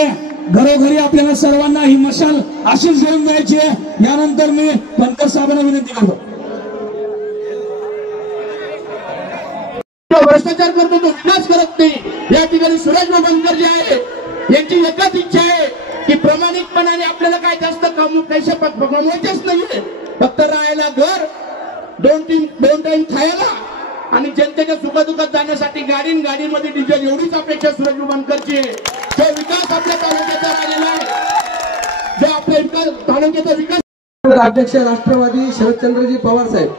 आहे घरोघरी आपल्याला सर्वांना ही मशाल अशीच घेऊन जायची आहे। यानंतर मी पंकज साहेबांना विनंती करतो। भ्रष्टाचार करतो तो विनाश करत नाही। या ठिकाणी सुरेश बनकर जे आहे यांची एकच इच्छा आहे की प्रामाणिकपणाने आपल्याला काय जास्त पैसे कमवायचेच नाहीये, फक्त राहायला घर, दोन टाइम खायला आणि जनतेच्या सुखदुःखात जाण्यासाठी गाडीमध्ये डिझेल, एवढीच अपेक्षा सुरेश बनकरची आहे। जो विकास आपल्या तालुक्याचा झालेला आहे, जो आपल्या तालुक्याचा विकास, अध्यक्ष राष्ट्रवादी शरदचंद्रजी पवार साहेब।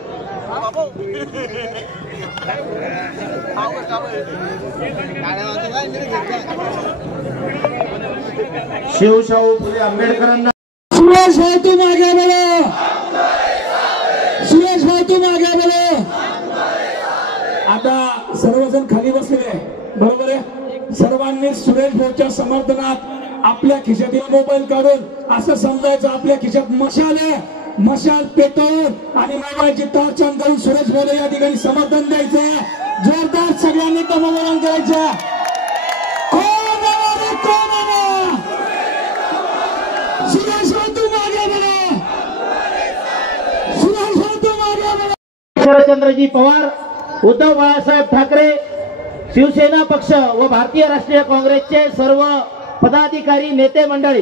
शिवशाहू फुले आंबेडकरांना सुरेश भाई तुम आगे बढ़ो, सुरेश भाई तुम आगे बढ़ो। आता सर्वजण खाली बसलेले आहे, बरोबर आहे। सर्वांनी सुरेश भाऊच्या समर्थनात आपल्या खिशातील मोबाईल काढून असं समजायचं आपल्या खिशात मशाल आहे, मशाल पेटवून आणि मोबाईलची टॉर्च ऑन करून सुरेश भाऊला या ठिकाणी समर्थन द्यायचं। जोरदार सगळ्यांनी तमाम करायचं। सुरेश भाऊ तुम आगे बढ़ो, सुरेश भाऊ तुम आगे बढ़ो। शरदचंद्रजी पवार, उद्धव बाळासाहेब ठाकरे, शिवसेना पक्ष व भारतीय राष्ट्रीय काँग्रेसचे सर्व पदाधिकारी नेते मंडळी